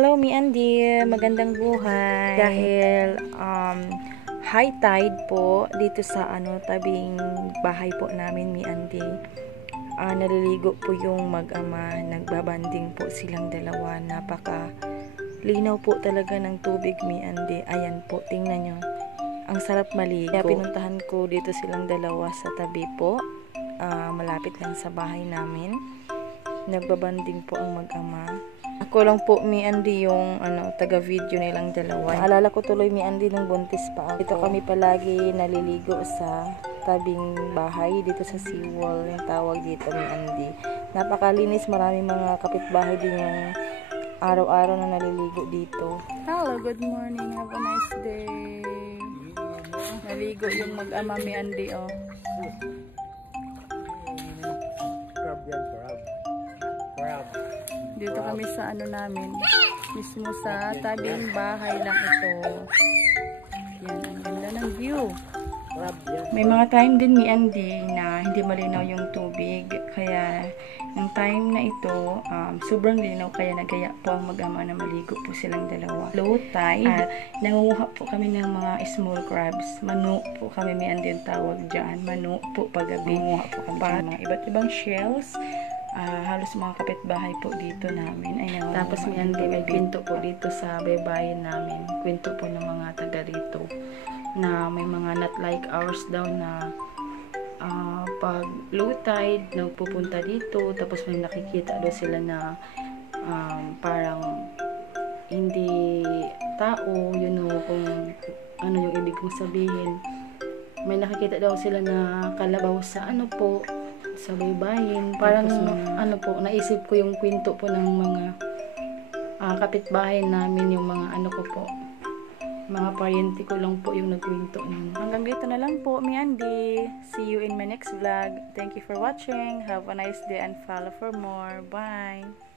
Hello, mi Andy. Magandang buhay. Dahil high tide po dito sa tabing bahay po namin, mi Andy. Naliligo po yung mag-ama. Nagbabanding po silang dalawa. Napaka linaw po talaga ng tubig, mi Andy. Ayan po, tingnan nyo. Ang sarap maligo. Kaya pinuntahan ko dito silang dalawa sa tabi po. Malapit lang sa bahay namin. Nagbabanding po ang mag-ama. Ako lang po, mi Andy, yung taga-video nilang dalawa. Naalala ko tuloy, mi Andy, nung buntis pa ako. Dito kami palagi naliligo sa tabing bahay, dito sa seawall, yung tawag dito, mi Andy. Napakalinis, maraming mga kapitbahay din yung araw-araw na naliligo dito. Hello, good morning, have a nice day. Naligo yung mag-ama, mi Andy, oh. Crab yan, crab. Crab. Dito kami sa namin, mismo sa tabing bahay lang ito. Yan, ang ganda ng view. Crab yan. May mga time din, mi Andy, na hindi malinaw yung tubig. Kaya, yung time na ito, sobrang linaw. Kaya nagaya po ang mag-ama na maligo po silang dalawa. Low tide. Nangunguha po kami ng mga small crabs. Manu po kami, mi Andy, yung tawag dyan. Manu po paggabi. Nangunguha po kami ng mga iba't ibang shells. Halos mga kapitbahay po dito namin ay tapos may kwento po dito sa baybayin namin, kwento po ng mga taga rito na may mga not like ours daw na pag low tide nagpupunta dito, tapos may nakikita daw sila na parang hindi tao, you know kung ano yung ibig kong sabihin. May nakikita daw sila na kalabaw sa po sa baybayin. Parang po, naisip ko yung kwento po ng mga kapitbahay namin, yung mga ko po, mga paryente ko lang po yung nagkwento nun. Hanggang dito na lang po, mi Andy. See you in my next vlog. Thank you for watching. Have a nice day and follow for more. Bye!